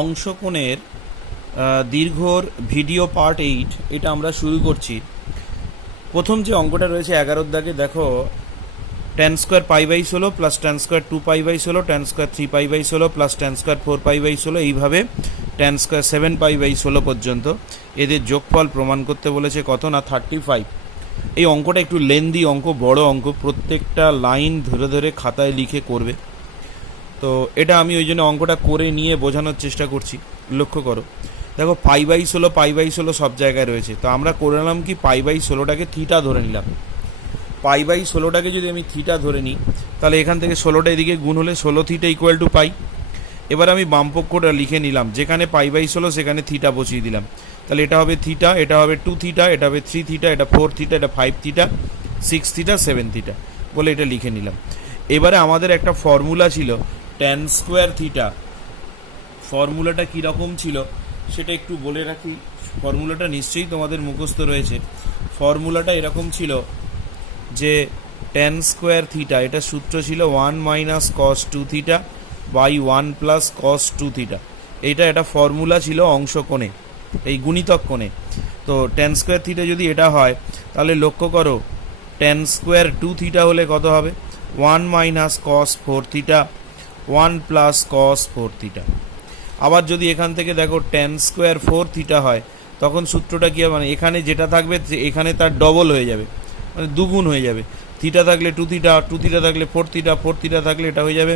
অংশকোণের দীর্ঘর video part 8 এটা আমরা শুরু করছি। প্রথম যে অঙ্কটা রয়েছে 11 দাগে দেখো, tan square pi by 16 plus tan square 2 pi by 16 tan square 3 pi by 16 plus tan square 4 pi by 16 এইভাবে tan স্কোয়ার 7 পাই বাই 16 পর্যন্ত এদের যোগফল প্রমাণ করতে বলেছে। কত না 35। এই অঙ্কটা একটু লেন্দি অঙ্ক, বড় অঙ্ক, প্রত্যেকটা লাইন ধরে ধরে খাতায় লিখে করবে। তো এটা আমি ওই জন্য অঙ্কটা করে নিয়ে বোঝানোর চেষ্টা করছি। লক্ষ্য করো, দেখো পাই বাই 16 সব জায়গায় রয়েছে। তো আমরা করে নিলাম কি, পাই বাই 16টাকে থিটা ধরে নিলাম। পাই বাই 16টাকে যদি আমি থিটা ধরে নিই, তাহলে এখান থেকে 16টা এদিকে গুণ হলে 16 থিটা ইকুয়াল টু পাই। এবার আমি বামপক্ষটা লিখে নিলাম, যেখানে পাই বাই 16 সেখানে থিটা বসিয়ে দিলাম। তাহলে এটা হবে থিটা, এটা হবে 2 থিটা, এটা হবে 3 থিটা, এটা 4 থিটা, এটা 5 থিটা, 6 থিটা, 7 থিটা বলে এটা লিখে নিলাম। এবারে আমাদের একটা ফর্মুলা ছিল tan স্কোয়ার থিটা। ফর্মুলাটা কীরকম ছিল সেটা একটু বলে রাখি। ফর্মুলাটা নিশ্চয়ই তোমাদের মুখস্থ রয়েছে। ফর্মুলাটা এরকম ছিল যে tan স্কোয়ার থিটা, এটা সূত্র ছিল 1 minus cos 2 theta by 1 plus cos 2 theta. এটা ফর্মুলা ছিল অংশকোণে, এই গুণিতক কোণে। তো tan স্কোয়ার থিটা যদি এটা হয়, তাহলে লক্ষ্য করো tan স্কোয়ার 2 থিটা হলে কত হবে, 1 মাইনাস কস 4 থিটা 1 প্লাস কস 4 থিটা। আবার যদি এখান থেকে দেখো tan স্কোয়ার 4 থিটা হয়, তখন সূত্রটা কী হবে, মানে এখানে যেটা থাকবে এখানে তার ডবল হয়ে যাবে, মানে দুগুণ হয়ে যাবে। থিটা থাকলে 2 থিটা, 2 থিটা থাকলে 4 থিটা, 4 থিটা থাকলে এটা হয়ে যাবে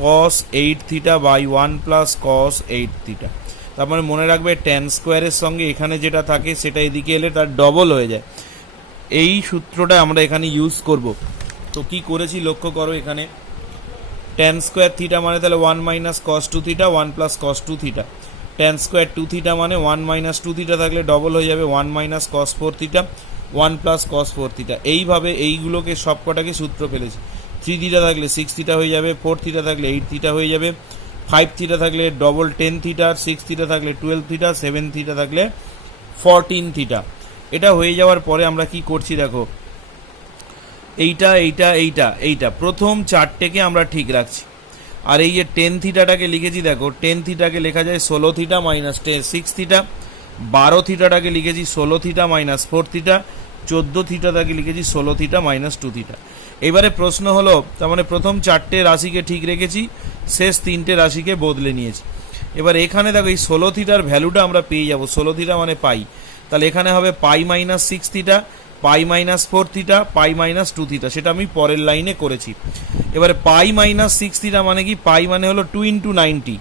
cos 8 theta by 1 plus cos 8 theta. তার মানে মনে রাখবে tan স্কোয়ারের সঙ্গে এখানে যেটা থাকে সেটা এদিকে এলে তার ডবল হয়ে যায়। এই সূত্রটা আমরা এখানে ইউজ করব। তো কি করেছি লক্ষ্য করো, এখানে tan স্কোয়ার থিটা মানে তাহলে 1 minus cos 2 theta 1 plus cos 2 theta. tan square 2 theta মানে 1 মাইনাস 2 থিটা থাকলে ডবল হয়ে যাবে 1 মাইনাস কস 4 থিটা 1 প্লাস কস 4 থিটা। এইভাবে এইগুলোকে সবকটাকে সূত্র ফেলেছি। 3 থিটা থাকলে 6 থিটা হয়ে যাবে, 4 থিটা থাকলে 8 থিটা হয়ে যাবে, 5 থিটা থাকলে ডবল 10 থিটা, 6 থিটা থাকলে 12 থিটা, 7 থিটা থাকলে 14 থিটা। এটা হয়ে যাওয়ার পরে আমরা কি করছি দেখো, এইটা প্রথম চারটেকে আমরা ঠিক রাখছি। আর এই যে 10 থিটাটাকে লিখেছি, দেখো 10 থিটাকে লেখা যায় 16 থিটা মাইনাস 6 থিটা, 12 থিটাটাকে লিখেছি 16 থিটা মাইনাস 4 থিটা, 14 থিটাটাকে লিখেছি 16 থিটা মাইনাস 2 থিটা। এবারে প্রশ্ন হলো, তার মানে প্রথম চারটে রাশিকে ঠিক রেখেছি, শেষ তিনটে রাশিকে বদলে নিয়েছি। এবার এখানে দেখো এই 16 থিটার ভ্যালুটা আমরা পেয়ে যাব, 16 থিটা মানে পাই। তাহলে এখানে হবে পাই মাইনাস 6 থিটা, পাই মাইনাস 4 থিটা, পাই মাইনাস 2 থিটা। সেটা আমি পরের লাইনে করেছি। এবারে পাই মাইনাস 6 থিটা মানে কি, পাই মানে হলো 2 ইন্টু 90,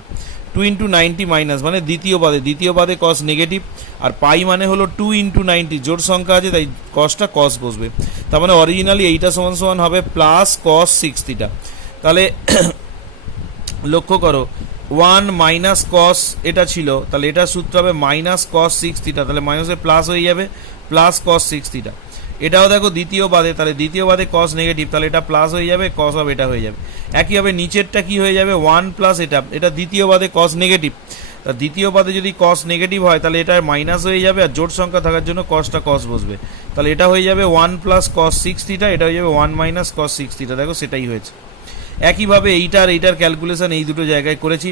2 ইন্টু 90 মাইনাস মানে দ্বিতীয় পাদে কস নেগেটিভ, আর পাই মানে হলো 2 ইন্টু 90 জোড় সংখ্যা আছে, তাই কসটা কস বসবে। তার মানে অরিজিনালি এইটা সমান সমান হবে প্লাস কস 6 থিটা। তাহলে লক্ষ্য করো 1 মাইনাস কস এটা ছিল, তাহলে এটা সূত্র হবে মাইনাস কস 6 থিটা, তাহলে মাইনাসে প্লাস হয়ে যাবে প্লাস কস 6 থিটা। এটাও দেখো দ্বিতীয় পাদে, তাহলে দ্বিতীয় পাদে কস নেগেটিভ, তাহলে এটা প্লাস হয়ে যাবে, কস হবে এটা হয়ে যাবে। একইভাবে নিচেরটা কি হয়ে যাবে, 1 প্লাস এটা দ্বিতীয় পাদে কস নেগেটিভ, তা দ্বিতীয় পাদে যদি কস নেগেটিভ হয় তাহলে এটা মাইনাস হয়ে যাবে, আর জোড় সংখ্যা থাকার জন্য কসটা কস বসবে। তাহলে এটা হয়ে যাবে 1 প্লাস কস 6 থিটা, এটা হয়ে যাবে 1 মাইনাস কস 6 থিটা। দেখো সেটাই হয়েছে। একইভাবে এইটার ক্যালকুলেশন এই দুটো জায়গায় করেছি,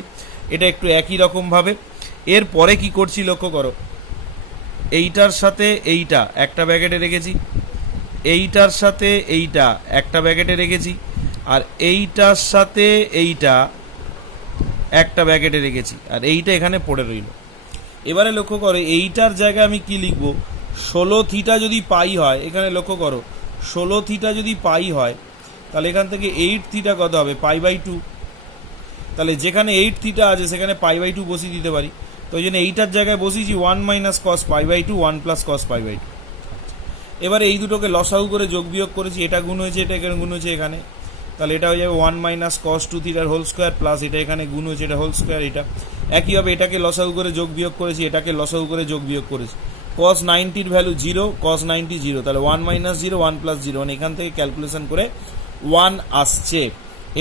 এটা একটু একই রকমভাবে। এরপরে কি করছি লক্ষ্য করো, এইটার সাথে এইটা একটা ব্র্যাকেটে রেখেছি, এইটার সাথে এইটা একটা ব্র্যাকেটে রেখেছি, আর এইটার সাথে এইটা একটা ব্র্যাকেটে রেখেছি, আর এইটা এখানে পড়ে রইল। এবারে লক্ষ্য করো এইটার জায়গায় আমি কি লিখবো, 16 থিটা যদি পাই হয়, এখানে লক্ষ্য করো 16 থিটা যদি পাই হয়, তাহলে এখান থেকে 8 থিটা কত হবে, পাই বাই 2। তাহলে যেখানে 8 থিটা আছে সেখানে পাই বাই 2 বসিয়ে দিতে পারি। তো ওই জন্য এইটার জায়গায় বসিয়েছি 1 minus cos pi by 2 1 plus cos pi by 2। এবারে এই দুটোকে লসাগু করে যোগ বিয়োগ করেছি, এটা গুণ হয়েছে, এটা এখানে গুণ হয়েছে এখানে, তাহলে এটা হয়ে যাবে 1 মাইনাস কস 2 থিটার হোল স্কোয়ার প্লাস এটা এখানে গুণ হয়েছে, এটা হোল স্কোয়ার। এটা একইভাবে এটাকে লসাগু করে যোগ বিয়োগ করেছি, এটাকে লসাগু করে যোগ বিয়োগ করেছি। কস 90-র ভ্যালু 0, কস 90 0, তাহলে 1 মাইনাস 0 1 প্লাস 0, মানে এখান থেকে ক্যালকুলেশন করে 1 আসছে।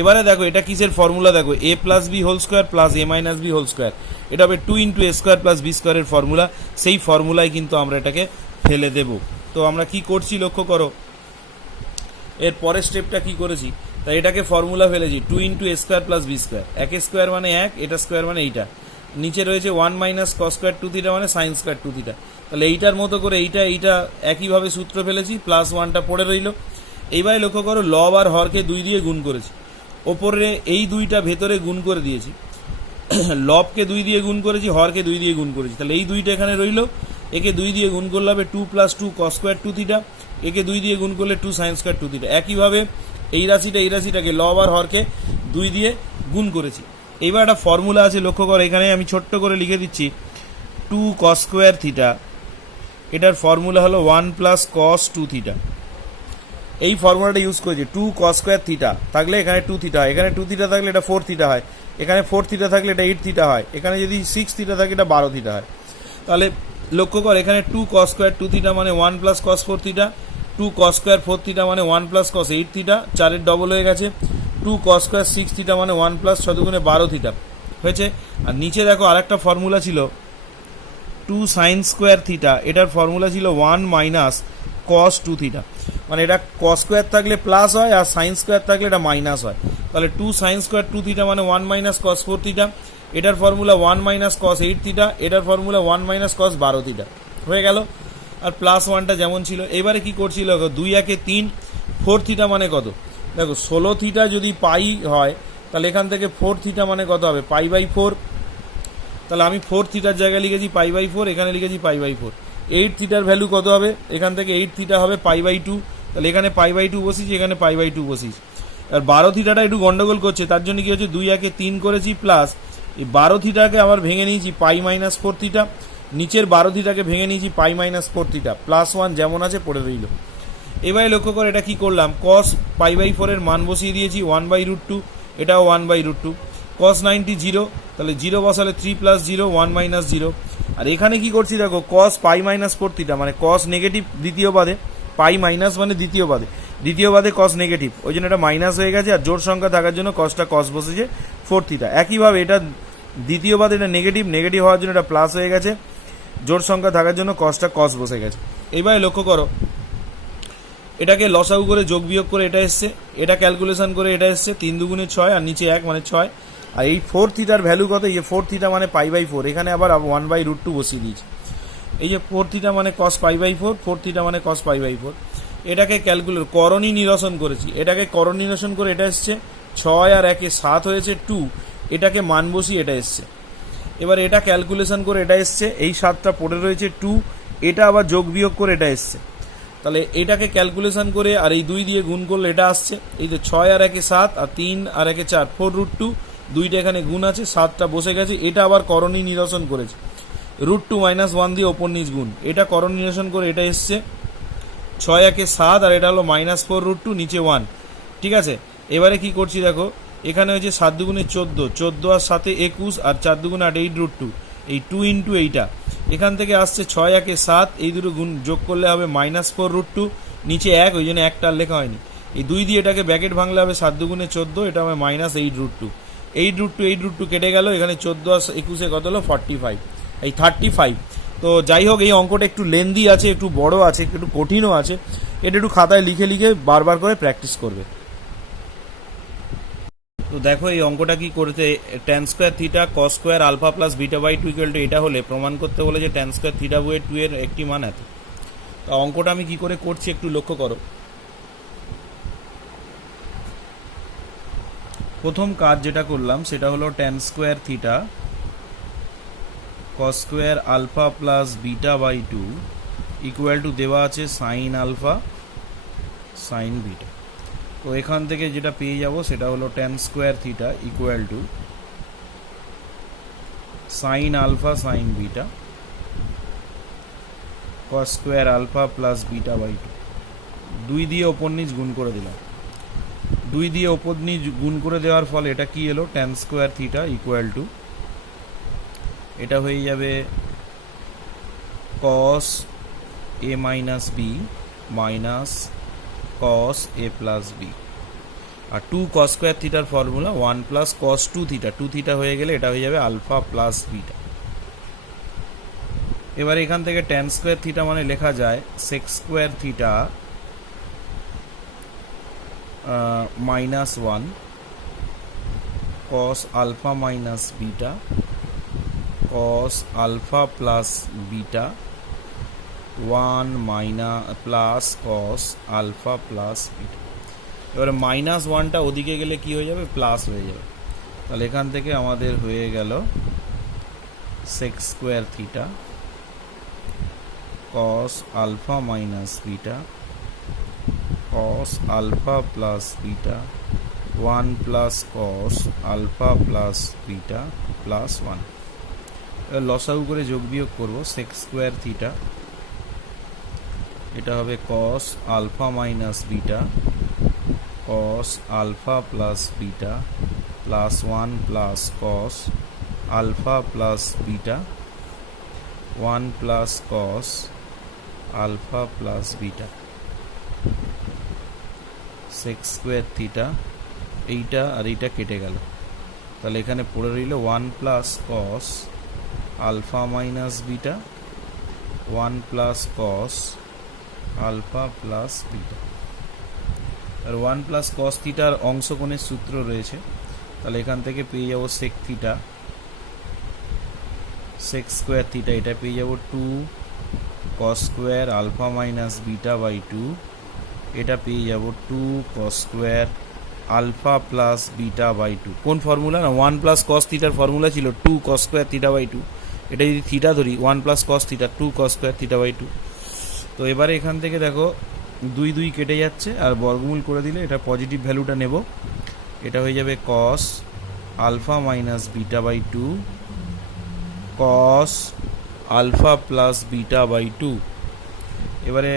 এবারে দেখো এটা কিসের ফর্মুলা, দেখো A plus B whole square plus A minus B whole square, এটা হবে 2 into A square plus B স্কোয়ারের ফর্মুলা। সেই ফর্মুলায় কিন্তু আমরা এটাকে ফেলে দেব। তো আমরা কি করছি লক্ষ্য করো, এর পরের স্টেপটা কি করেছি, তাই এটাকে ফর্মুলা ফেলেছি 2 into A square plus B square. এক স্কোয়ার মানে 1, এটা স্কোয়ার মানে এইটা, নিচে রয়েছে 1 minus cos square two theta মানে সাইন স্কোয়ার টু থিটা। তাহলে এইটার মতো করে এইটা একইভাবে সূত্র ফেলেছি, প্লাস 1টা পড়ে রইল। এইবারে লক্ষ্য করো লব আর হরকে 2 দিয়ে গুণ করেছি, ওপরে এই 2টা ভেতরে গুণ করে দিয়েছি, লবকে 2 দিয়ে গুণ করেছি, হরকে 2 দিয়ে গুণ করেছি। তাহলে এই 2টা এখানে রইল, একে 2 দিয়ে গুণ করলে হবে 2 plus 2 cos square two theta, একে 2 দিয়ে গুণ করলে 2 সাইন স্কোয়ার টু থিটা। একইভাবে এই রাশিটাকে লব আর হরকে 2 দিয়ে গুণ করেছি। এইবার একটা ফর্মুলা আছে, লক্ষ্য করো, এখানে আমি ছোট্ট করে লিখে দিচ্ছি 2 কস স্কোয়ার থিটা, এটার ফর্মুলা হলো 1 প্লাস কস টু থিটা। এই ফর্মুলাটা ইউজ করেছি, 2 কস স্কোয়ার থিটা থাকলে এখানে 2 থিটা হয়, এখানে 2 থিটা থাকলে এটা 4 থিটা হয়, এখানে 4 থিটা থাকলে এটা 8 থিটা হয়, এখানে যদি 6 থিটা থাকে এটা 12 থিটা হয়। তাহলে লক্ষ্য কর, এখানে 2 কস স্কোয়ার টু থিটা মানে 1 প্লাস কস 4 থিটা, 2 কস স্কোয়ার 4 থিটা মানে 1 প্লাস কস 8 থিটা, 4-এর ডবল হয়ে গেছে, 2 কস স্কোয়ার 6 থিটা মানে 1 প্লাস 6 দুগুণে 12 থিটা হয়েছে। আর নিচে দেখো আরেকটা ফর্মুলা ছিল 2 সাইন স্কোয়ার থিটা, এটার ফর্মুলা ছিল 1 মাইনাস কস টু থিটা, মানে এটা কস স্কোয়ার থাকলে প্লাস হয় আর সাইন স্কোয়ার থাকলে এটা মাইনাস হয়। তাহলে 2 সাইন স্কোয়ার টু থিটা মানে 1 মাইনাস কস 4 থিটা, এটার ফর্মুলা 1 মাইনাস কস 8 থিটা, এটার ফর্মুলা 1 মাইনাস কস 12 থিটা হয়ে গেল। আর প্লাস 1টা যেমন ছিল। এবারে কি করছিল, 2 একে 3, 4 থিটা মানে কত, দেখো 16 থিটা যদি পাই হয় তাহলে এখান থেকে 4 থিটা মানে কত হবে, পাই বাই 4। তাহলে আমি 4 থিটার জায়গায় লিখেছি পাই বাই 4, এখানে লিখেছি পাই বাই 4। 8 থিটার ভ্যালু কত হবে, এখান থেকে 8 থিটা হবে পাই বাই 2, তাহলে এখানে পাই বাই 2 বসিয়েছি, এখানে পাই বাই 2 বসিয়েছি। আর 12 থিটাটা একটু গন্ডগোল করছে, তার জন্য কি হচ্ছে 2 একে 3 করেছি, প্লাস এই 12 থিটাকে আবার ভেঙে নিয়েছি পাই মাইনাস 4 থিটা, নিচের 12 থিটাকে ভেঙে নিয়েছি পাই মাইনাস 4 থিটা, প্লাস 1 যেমন আছে পড়ে রইল। এবারে লক্ষ্য করে এটা কি করলাম, কস পাই বাই 4 এর মান বসিয়ে দিয়েছি 1 বাই রুট 2, এটাও 1 বাই রুট 2, কস 90 0, তাহলে 0 বসালে 3 প্লাস 0 1 মাইনাস 0। আর এখানে কি করছি দেখো, কস পাই মাইনাস 4 থিটা মানে কস নেগেটিভ দ্বিতীয় পাদে, পাই মাইনাস মানে দ্বিতীয় পাদে কস নেগেটিভ, ওই জন্য এটা মাইনাস হয়ে গেছে, আর জোড় সংখ্যা থাকার জন্য কসটা কস বসেছে 4 থিটা। একইভাবে এটা দ্বিতীয় পাদে এটা নেগেটিভ হওয়ার জন্য এটা প্লাস হয়ে গেছে, জোড় সংখ্যা থাকার জন্য কসটা কস বসে গেছে। এইবারে লক্ষ্য করো, এটাকে লসাগু করে যোগ বিয়োগ করে এটা এসছে, এটা ক্যালকুলেশন করে এটা এসছে 3 দুগুণে 6 আর নিচে 1 মানে 6। আর এই 4 থিটার ভ্যালু কত, এই 4 থিটা মানে পাই বাই 4, এখানে আবার 1 বাই রুট 2 বসিয়ে দিয়েছি। এই যে 4 থিটা মানে কস পাই বাই 4, 4 থিটা মানে কস পাই বাই 4, এটাকে করণী নিরসন করেছি, এটাকে করণী নিরসন করে এটা এসছে 6 আর 1 7 হয়েছে 2, এটাকে মান বসিয়ে এটা এসছে। এবার এটা ক্যালকুলেশন করে এটা এসছে, এই 7টা পড়ে রয়েছে 2, এটা আবার যোগ বিয়োগ করে এটা এসছে। তাহলে এটাকে ক্যালকুলেশন করে আর এই 2 দিয়ে গুণ করলে এটা আসছে, এই যে 6 আর 1 7 আর 3 আর 1 4, 4 রুট 2, 2টা এখানে গুণ আছে, 7টা বসে গেছে। এটা আবার করণী নিরসন করেছে, রুট 2 মাইনাস 1 দিয়ে ওপর নিচ গুণ, এটা করণী নিরসন করে এটা এসছে 6 1 7, আর এটা হলো মাইনাস 4 রুট 2 নিচে 1, ঠিক আছে। এবারে কি করছি দেখো, এখানে হয়েছে 7 দুগুণে 14, 14 আর 7 21, আর 4 দুগুণে 8, 8 রুট 2, এই 2 ইন্টু এইটা, এখান থেকে আসছে 6 1 7, এই দুটো গুণ যোগ করলে হবে মাইনাস 4 রুট 2 নিচে 1, ওই জন্য একটা আর লেখা হয়নি। এই 2 দিয়ে এটাকে ব্র্যাকেট ভাঙলে হবে 7 দুগুণে 14, এটা হবে মাইনাস 8 রুট 2, 8 রুট 2 কেটে গেল, এখানে 14 আর 21 কত হলো 45, এই 35। তো যাই হোক, এই অঙ্কটা একটু লেন্দি আছে, একটু বড় আছে, একটু কঠিনও আছে, এটা একটু খাতায় লিখে লিখে বারবার করে প্র্যাকটিস করবে। তো দেখো এই অঙ্কটা কি করতে, tan square theta cos square alpha plus beta by 2 equal to, এটা হলে প্রমাণ করতে বলে যে ট্যান স্কোয়ার থিটা বাই 2 এর একটি মান এত। তো অঙ্কটা আমি কি করে করছি একটু লক্ষ্য করো। প্রথম কাজ যেটা করলাম সেটা হলো tan square theta cos square alpha plus beta by 2 equal to দেওয়া আছে সাইন আলফা সাইন বিটা। তো এখান থেকে যেটা পেয়ে যাব সেটা হলো tan square theta equal to sine alpha sine beta cos square alpha plus beta by 2, 2 দিয়ে ওপর নিচ গুণ করে দিলাম, 2 দিয়ে ওপর নিচ গুণ করে দেওয়ার ফলে এটা কি এলো, tan square theta equal to, এটা হয়ে যাবে কস a minus b minus cos A plus B. R 2 cos square থিটার formula 1 plus cos 2 theta, 2 theta হয়ে গেলে এটা হয়ে যাবে আলফা প্লাস বিটা। এবার এখান থেকে ট্যান স্কোয়ার থিটা মানে লেখা যায় sec square theta minus 1 cos alpha minus beta cos alpha plus beta 1 minus plus cos alpha plus beta. এবারে মাইনাস ওয়ানটা ওদিকে গেলে কি হয়ে যাবে, প্লাস হয়ে যাবে। তাহলে এখান থেকে আমাদের হয়ে গেল sec square theta cos alpha minus beta cos alpha plus beta 1 plus cos alpha plus beta plus 1। এবার লসাগু করে যোগ বিয়োগ করবো। সেক স্কোয়ার থিটা এটা হবে cos alpha minus beta cos alpha plus beta plus 1 plus cos alpha plus beta 1 plus cos alpha plus beta sec square theta. এইটা আর এইটা কেটে গেল, তাহলে এখানে পড়ে রইল 1 plus cos alpha minus beta 1 plus cos alpha plus beta. আর 1 প্লাস কস থিটার অংশকোণের সূত্র রয়েছে, তাহলে এখান থেকে পেয়ে যাব sec theta sec square theta, এটা পেয়ে যাব 2 cos square alpha minus beta by 2, এটা পেয়ে যাব 2 cos square alpha plus beta by 2। কোন ফর্মুলা না, 1 প্লাস কস থিটার ফর্মুলা ছিল 2 কস স্কোয়ার থিটা বাই 2। এটা যদি থিটা ধরি 1 plus cos theta 2 cos square theta by 2। তো এবারে এখান থেকে দেখো 2 2 কেটে যাচ্ছে, আর বর্গমূল করে দিলে এটা পজিটিভ ভ্যালুটা নেব, এটা হয়ে যাবে cos alpha minus beta by 2 cos alpha plus beta by 2। এবারে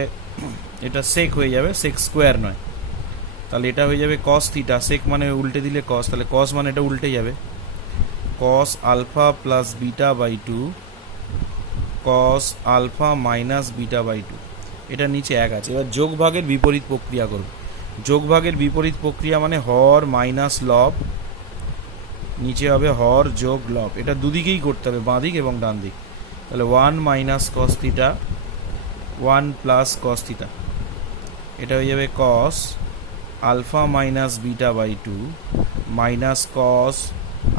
এটা সেক হয়ে যাবে, সেক স্কোয়ার নয়, তাহলে এটা হয়ে যাবে কস থিটা। সেক মানে উল্টে দিলে কস, তাহলে কস মানে এটা উল্টে যাবে, cos alpha plus beta by 2 cos alpha minus beta by 2। এটা নিচে 1 আছে। এবার যোগ ভাগের বিপরীত প্রক্রিয়া করব। যোগ ভাগের বিপরীত প্রক্রিয়া মানে হর মাইনাস লব, নিচে হবে হর যোগ লব। এটা দুদিকেই করতে হবে, বাঁ দিক এবং ডান দিক। তাহলে 1 minus cos theta 1 plus cos theta, এটা হয়ে যাবে cos alpha minus beta by 2 minus cos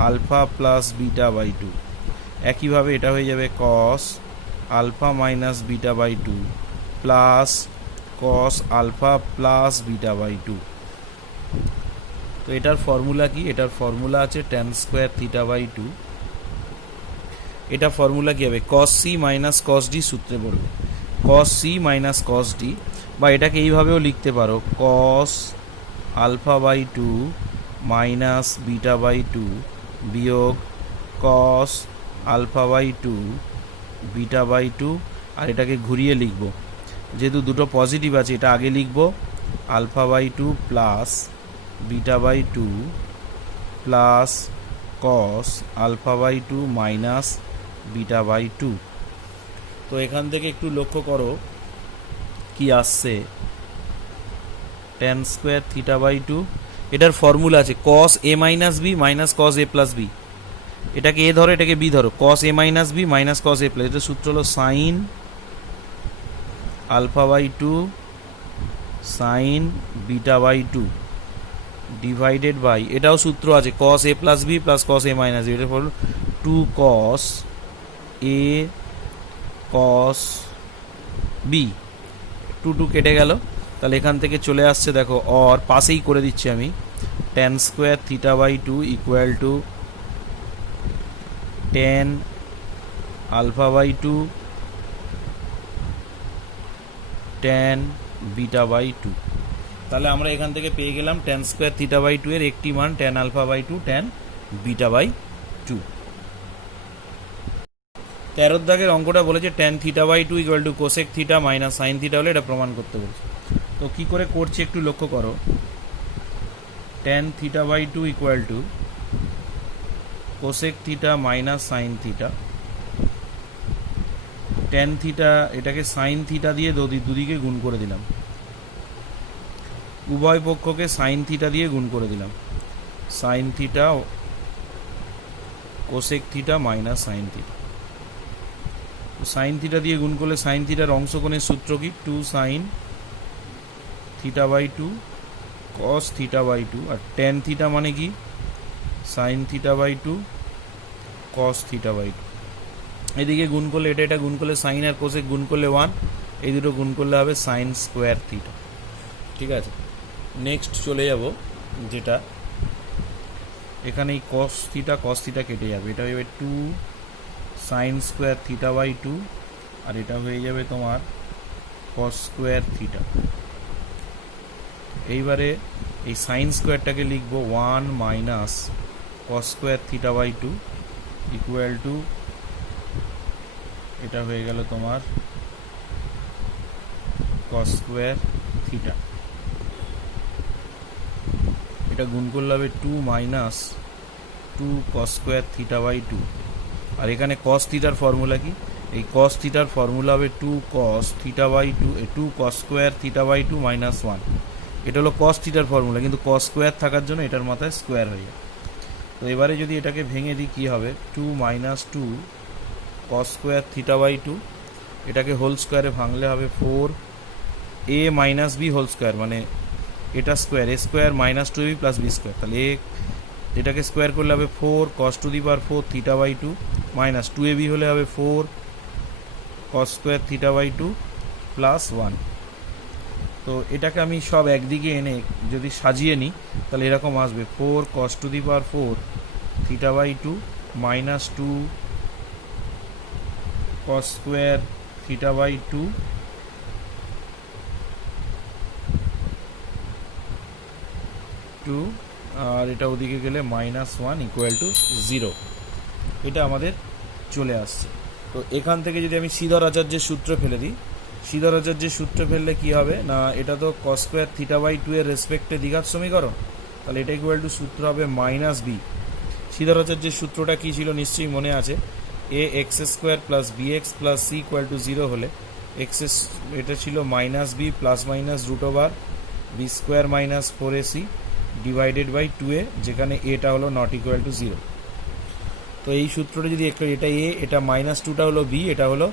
alpha plus beta by 2। একইভাবে এটা হয়ে যাবে cos alpha minus beta by 2 plus cos alpha plus beta by 2। তো এটার ফর্মুলা কি, এটার ফর্মুলা আছে tan স্কোয়ার থিটা বাই 2। এটা ফর্মুলা কি হবে, cos c minus cos d সূত্রে পড়বে, cos c minus cos d, বা এটাকে এইভাবেও লিখতে পারো cos alpha by 2 minus beta by 2 বিয়োগ cos alpha by 2 beta by 2। আর এটাকে ঘুরিয়ে লিখব, যেহেতু দুটো পজিটিভ আছে এটা আগে লিখব alpha by 2 plus beta by 2 plus cos alpha by 2 minus beta by 2। তো এখান থেকে একটু লক্ষ্য করো কি আসছে, tan স্কোয়ার থিটা বাই 2। এটার ফর্মুলা আছে cos a minus b minus cos A plus b. এটাকে এ ধরো, এটাকে বি ধরো, cos a minus b minus cos A plus. এটার সূত্র হলো sine alpha by 2 sine beta by 2 divided by, এটাও সূত্র আছে cos A plus b plus cos a minus b. এটা হলো 2 কস এ কস বি। 2 2 কেটে গেল, তাহলে এখান থেকে চলে আসছে দেখো, অর পাশেই করে দিচ্ছি আমি, tan square theta by 2 equal to tan alpha by 2 tan beta by 2। তাহলে আমরা এখান থেকে পেয়ে গেলাম tan স্কোয়ার থিটা বাই 2 এর একটি মান tan alpha by 2 tan beta by 2। 13 দাগের অঙ্কটা বলেছে tan theta by 2 equal to cosec theta minus sine theta হলে এটা প্রমাণ করতে বলছে। তো কি করে করছি একটু লক্ষ্য করো, tan theta by 2 equal to cosec theta minus sine theta. tan theta এটাকে সাইন থিটা দিয়ে দুদিকে গুণ করে দিলাম, উভয় পক্ষকে সাইন থিটা দিয়ে গুণ করে দিলাম, sine theta cosec theta minus sine theta. Sine theta দিয়ে গুণ করলে সাইন থিটার অংশকোণের সূত্র কি, 2 sine theta by 2 cos theta by 2। আর tan থিটা মানে কি, sine theta by 2 cos theta by 2। এদিকে গুণ করলে এটা গুণ করলে সাইন আর কোসেক গুণ করলে 1, এই দুটো গুণ করলে হবে সাইন স্কোয়ার থিটা। ঠিক আছে, নেক্সট চলে যাব যেটা এখানে এই কস থিটা কেটে যাবে, এটা হয়ে যাবে 2 সাইন স্কোয়ার থিটা বাই 2, আর এটা হয়ে যাবে তোমার কস স্কোয়ার থিটা। এইবারে এই সাইন স্কোয়ারটাকে লিখবো 1 minus cos square theta by 2 equal to, এটা হয়ে গেল তোমার কস স্কোয়ার থিটা। এটা গুণ করলে হবে 2 minus 2 cos square theta by 2, আর এখানে কস থিটার ফর্মুলা কি, এই কস থিটার ফর্মুলা হবে 2 cos theta by 2, 2 cos square theta by 2 minus 1। এটা হলো কস থিটার ফর্মুলা, কিন্তু কস স্কোয়ার থাকার জন্য এটার মাথায় স্কোয়ার হয়ে যায়। তো এবারে যদি এটাকে ভেঙে দিই কী হবে, 2 minus 2 cos square theta by 2, এটাকে হোল স্কোয়ারে ভাঙলে হবে 4 A minus B whole square, মানে এটা square A square minus 2ab plus B square, তাহলে এটাকে স্কোয়ার করলে হবে 4 cos to the power 4 theta by 2 minus 2ab হলে হবে 4 cos square theta by 2 plus 1। তো এটাকে আমি সব একদিকে এনে যদি সাজিয়ে নিই তাহলে এরকম আসবে 4 cos to the power 4 theta by 2 minus 2 cos square theta by 2 আর এটা ওদিকে গেলে মাইনাস 1 ইকুয়াল টু 0। এটা আমাদের চলে আসছে। তো এখান থেকে যদি আমি শ্রীধর আচার্যের সূত্র ফেলে দিই, শ্রীধর আচার্যের সূত্র ফেললে কি হবে না, এটা তো কস স্কোয়ার থিটা বাই 2 এর রেসপেক্টে দ্বিঘাত সমীকরণ, তাহলে এটা ইকুয়াল টু সূত্র হবে মাইনাস বি। শ্রীধর আচার্যের সূত্রটা কী ছিল নিশ্চয়ই মনে আছে, A X square plus B X plus C equal to 0 হলে এক্স, এটা ছিল minus B plus minus root over B square minus 4ac divided by 2a, যেখানে এটা হলো নট ইকুয়াল টু 0। তো এই সূত্রটা যদি একটু, এটা এ, এটা মাইনাস 2টা হলো বি, এটা হলো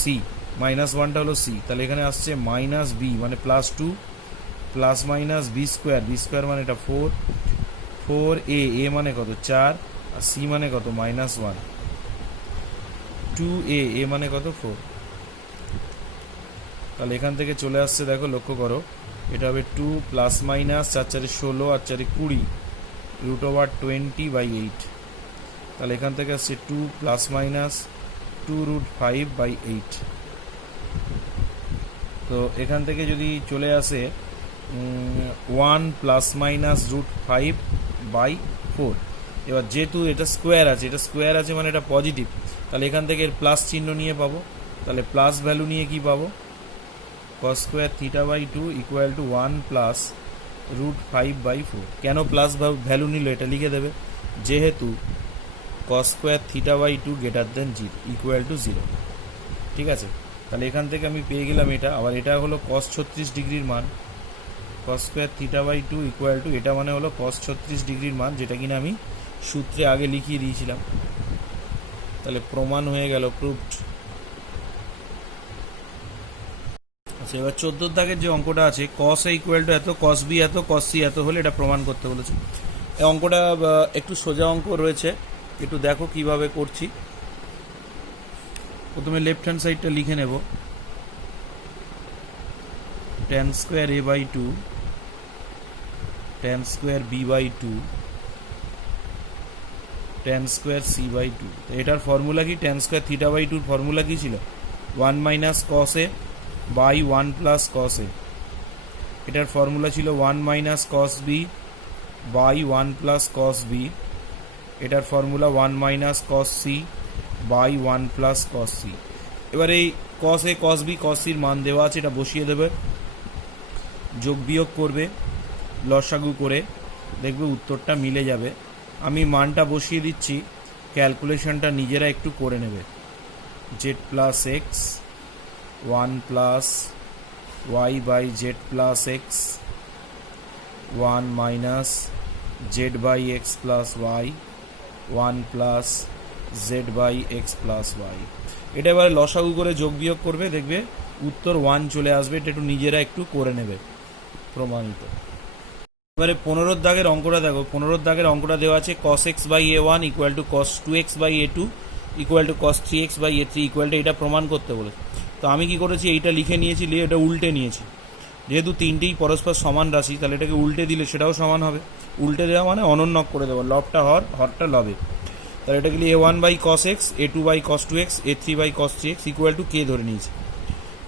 সি, মাইনাস 1টা হলো সি, তাহলে এখানে আসছে মাইনাস বি মানে plus 2 plus minus b square মানে এটা 4 এ মানে কত 4, আর সি মানে কত মাইনাস 1, 2a এ মানে কত 4। তাহলে এখান থেকে চলে আসছে, দেখো লক্ষ্য করো, এটা হবে 2 প্লাস মাইনাস 4 4 16 আর 4 20 রুট ওভার 20/8। তাহলে এখান থেকে আসছে 2 প্লাস মাইনাস 2 রুট 5/8। তো এখান থেকে যদি চলে আসে 1 প্লাস মাইনাস রুট 5/4। এবার যেহেতু এটা স্কোয়ার আছে মানে এটা পজিটিভ, তাহলে এখান থেকে এর প্লাস চিহ্ন নিয়ে পাবো, তাহলে প্লাস ভ্যালু নিয়ে কি পাবো, cos square theta by 2 equal to 1 plus root 5/4। কেন প্লাস ভ্যালু নিল এটা লিখে দেবে, যেহেতু cos square theta by 2 greater than 0 equal to 0। ঠিক আছে, তাহলে এখান থেকে আমি পেয়ে গেলাম এটা। আবার এটা হলো কস 36 ডিগ্রির মান, cos square theta by 2 equal to, এটা মানে হলো কস 36 ডিগ্রির মান, যেটা কিনা আমি সূত্রে আগে লিখিয়ে দিয়েছিলাম। তাহলে প্রমাণ হয়ে গেল, প্রুভড। আচ্ছা, এবার 14 দাগের যে অঙ্কটা আছে, কস এ ইকুয়াল টু এত, কস বি এত, কস সি এত হলে এটা প্রমাণ করতে বলেছে। এই অঙ্কটা একটু সোজা অঙ্ক রয়েছে, একটু দেখো কিভাবে করছি। প্রথমে লেফট হ্যান্ড সাইডটা লিখে নেব, tan square a by 2 tan square b by 2 tan square c by 2। তো এটার ফর্মুলা কি, tan square theta by 2 formula কি ছিল, 1 minus cos A by 1 plus cos A. এটার ফর্মুলা ছিল 1 minus cos B by 1 plus cos B. এটার formula 1 minus cos C by 1 plus cos C. এবার এই কস এ কস বি কস সির মান দেওয়া আছে, এটা বসিয়ে দেবে, যোগ বিয়োগ করবে লসাগু করে, দেখবে উত্তরটা মিলে যাবে। আমি মানটা বসিয়ে দিচ্ছি, ক্যালকুলেশনটা নিজেরা একটু করে নেবে। Z plus x 1 plus y by z plus x 1 minus z by x plus y 1 plus z by x plus y. এটা এবারে লসাগু করে যোগ বিয়োগ করবে, দেখবে উত্তর 1 চলে আসবে। এটা একটু নিজেরা একটু করে নেবে, প্রমাণিত। এবারে 15 দাগের অঙ্কটা দেখো, 15 দাগের অঙ্কটা দেওয়া আছে, cos x by a1 equal to cos 2x by a2 equal to cos three x by a three equal to এটা প্রমাণ করতে বলে। তো আমি কি করেছি, এইটা লিখে নিয়েছি, নিয়ে এটা উল্টে নিয়েছি। যেহেতু তিনটেই পরস্পর সমান রাশি, তাহলে এটাকে উল্টে দিলে সেটাও সমান হবে। উল্টে দেওয়া মানে অনন্যক করে দেবো, লবটা হর, হরটা লবে। তাহলে এটাকে লিখে A one by cos X, A two by cos two X, A three by cos three X equal to K ধরে নিয়েছি,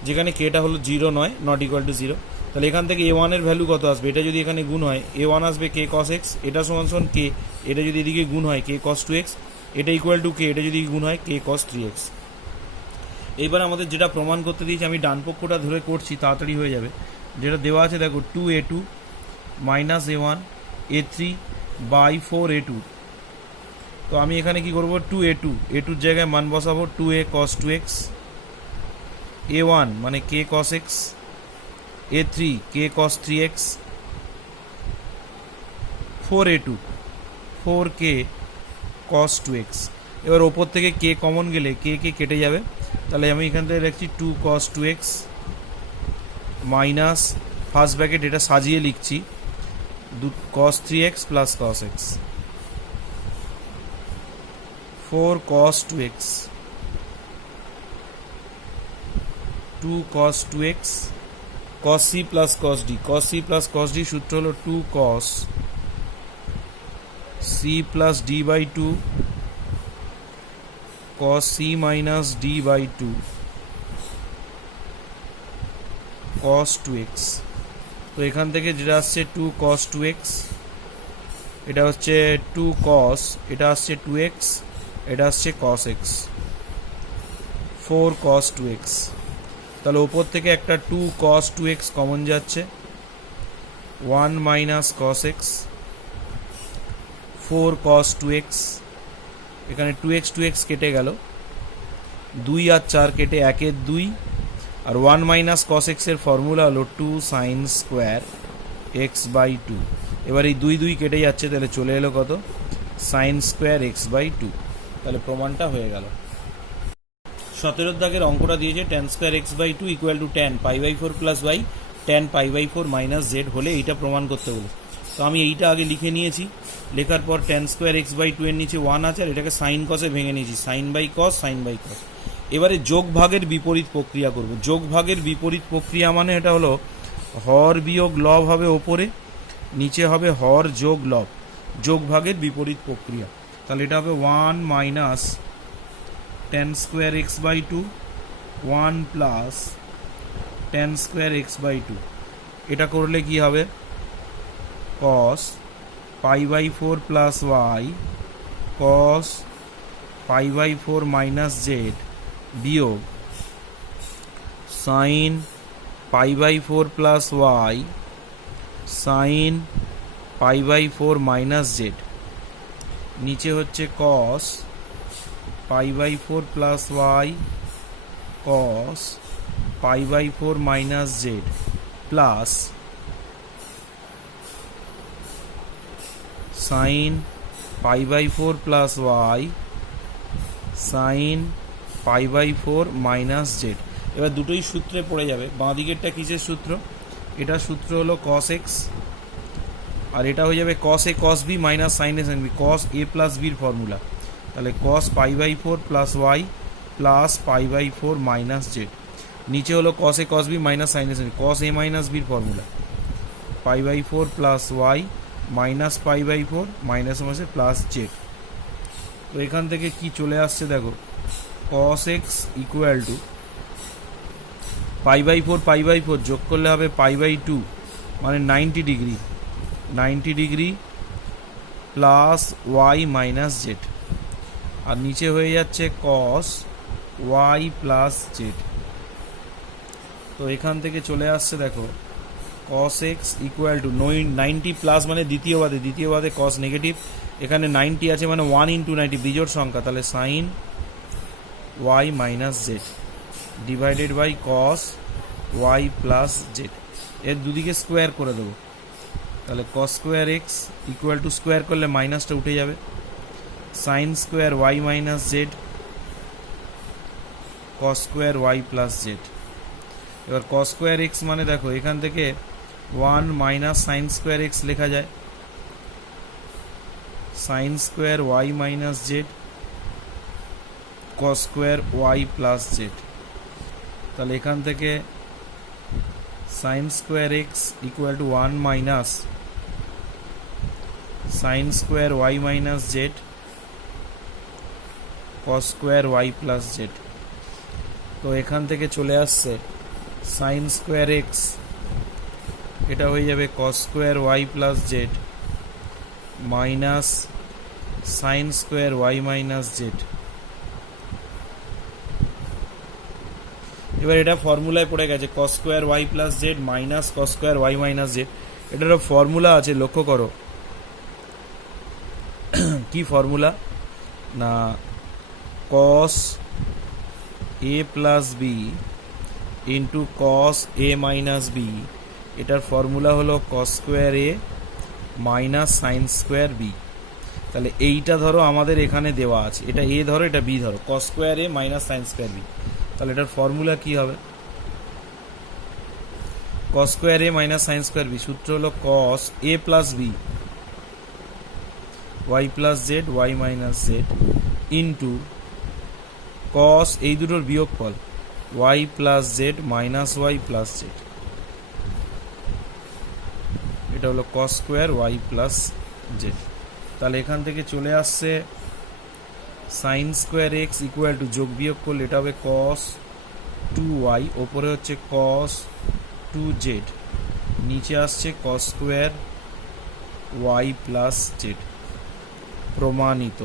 যেখানে কেটা হলো 0 নয়, নট ইকুয়াল টু 0। তাহলে এখান থেকে এ ওয়ানের ভ্যালু কত আসবে, এটা যদি এখানে গুণ হয় এ ওয়ান আসবে কে কস এক্স, এটা সমান সমান কে, এটা যদি এদিকে গুণ হয় কে কস টু এক্স, এটা ইকুয়াল টু কে, এটা যদি গুণ হয় কে কস থ্রি এক্স। এইবার আমাদের যেটা প্রমাণ করতে দিয়েছি, আমি ডান পক্ষটা ধরে করছি, তাড়াতাড়ি হয়ে যাবে। যেটা দেওয়া আছে দেখো, 2a2 minus a1 a3 by 4a2। তো আমি এখানে কি করবো, 2a2, a2 জায়গায় মান বসাবো 2a cos 2x, a1 মানে k cos x, a3 k cos 3x, 4a2 4k cos 2x। এবার ওপর থেকে k কমন গেলে k কেটে যাবে, তাহলে আমি এখান থেকে লিখছি 2 cos 2x minus first bracket, এটা সাজিয়ে লিখছি cos 3x plus cos x, 4 cos 2x, 2 cos 2x, cos c plus cos d, cos c plus cos d সূত্র হলো 2 cos c plus d by 2 cos c minus d by 2 cos 2x। তো এখান থেকে যেটা আসছে 2 cos 2x, এটা হচ্ছে 2 cos, এটা আসছে 2x, এটা আসছে cos x, 4 cos 2x। তাহলে ওপর থেকে একটা 2 cos 2x কমন যাচ্ছে, 1 minus cos x, 4 cos 2x, এখানে 2x কেটে গেল, 2 আর 4 কেটে 1 এর 2, আর 1 মাইনাস cos x এর ফর্মুলা হলো 2 সাইন স্কোয়ার x বাই 2। এবার এই 2 কেটে যাচ্ছে, তাহলে চলে এলো কত, সাইন স্কোয়ার x বাই 2। তাহলে প্রমাণটা হয়ে গেল। 17 দাগের অঙ্কটা দিয়েছে tan square x by 2 equal to tan pi by 4 plus y tan pi by 4 minus z হলে এইটা প্রমাণ করতে বলে। তো আমি এইটা আগে লিখে নিয়েছি, লেখার পর tan স্কোয়ার x বাই 2 এর নিচে 1 আছে, আর এটাকে সাইন কসে ভেঙে নিয়েছি, sine by cos, sine by cos. এবারে যোগ ভাগের বিপরীত প্রক্রিয়া করব। যোগ ভাগের বিপরীত প্রক্রিয়া মানে এটা হলো হর বিয়োগ লব হবে ওপরে, নিচে হবে হর যোগ লব, যোগ ভাগের বিপরীত প্রক্রিয়া। তাহলে এটা হবে 1 minus tan square x by 2, 1 plus tan square x by 2। এটা করলে কি হবে, cos pi by 4 plus y cos pi by 4 minus Z বিয়োগ sine pi by 4 plus y সাইন পাই বাই 4 মাইনাস জেড, নিচে হচ্ছে cos pi by 4 plus y cos pi by 4 minus Z plus sine pi by 4 plus y সাইন pi by 4 minus z. এবার দুটোই সূত্রে পড়ে যাবে। বাঁ দিকেরটা কিসের সূত্র, এটা সূত্র হলো cos x, আর এটা হয়ে যাবে cos a cos b minus sine a sine b, cos a plus বির ফর্মুলা। তাহলে cos pi by 4 plus y plus pi by 4 minus Z, নিচে হলো cos a cos b minus sine a sine b, cos a minus বির formula, pi by 4 plus y minus pi by 4 minus মাসে plus Z. তো এখান থেকে কি চলে আসছে দেখো, cos x equal to pi by 4 যোগ করলে হবে পাই বাই 2 মানে 90 degree, 90 degree plus y minus Z, আর নিচে হয়ে যাচ্ছে cos y প্লাস জেড। তো এখান থেকে চলে আসছে দেখো cos x equal two 90 plus মানে দ্বিতীয় বাদে cos নেগেটিভ, এখানে 90 আছে মানে 1 ইন্টু 90 বিজোড় সংখ্যা, তাহলে sine y minus z divided by cos y plus z. এর দুদিকে স্কোয়ার করে দেবো, তাহলে cos square x equal to square করলে মাইনাসটা উঠে যাবে, sine square y minus z cos square y plus z. এবার cos স্কোয়ার x মানে দেখো এখান থেকে 1 মাইনাস সাইন স্কোয়ার x লেখা যায়, sine square y minus z cos square Y plus Z. তাহলে এখান থেকে sine square x equal to 1 minus sine square y minus z cos square Y plus Z. তো এখান থেকে চলে আসছে সাইন স্কোয়ার এক্স, এটা হয়ে যাবে cos square Y plus Z minus sine square y minus z. এবার এটা ফর্মুলায় পড়ে গেছে cos square Y plus Z minus cos square y minus z. এটারও ফর্মুলা আছে, লক্ষ্য করো কি ফর্মুলা না, cos A plus b into cos a minus b, এটার ফর্মুলা হলো কস স্কোয়ার এ মাইনাস সাইন স্কোয়ার বি। তাহলে এইটা ধরো আমাদের এখানে দেওয়া আছে, এটা এ ধরো এটা বি ধরো, কস স্কোয়ার এ মাইনাস সাইন স্কোয়ার বি। তাহলে এটার ফর্মুলা কি হবে, কস স্কোয়ার এ মাইনাস সাইন স্কোয়ার বি, সূত্র হলো কস এ plus B Y plus Z Y minus Z into cos এই দুটোর বিয়োগফল Y plus Z minus Y plus Z. এটা হলো cos square Y plus Z. তাহলে এখান থেকে চলে আসছে sine square x equal to, যোগ বিয়োগ করলে এটা হবে কস 2y, ওপরে হচ্ছে কস 2z, নিচে আসছে cos square Y plus z. প্রমাণিত।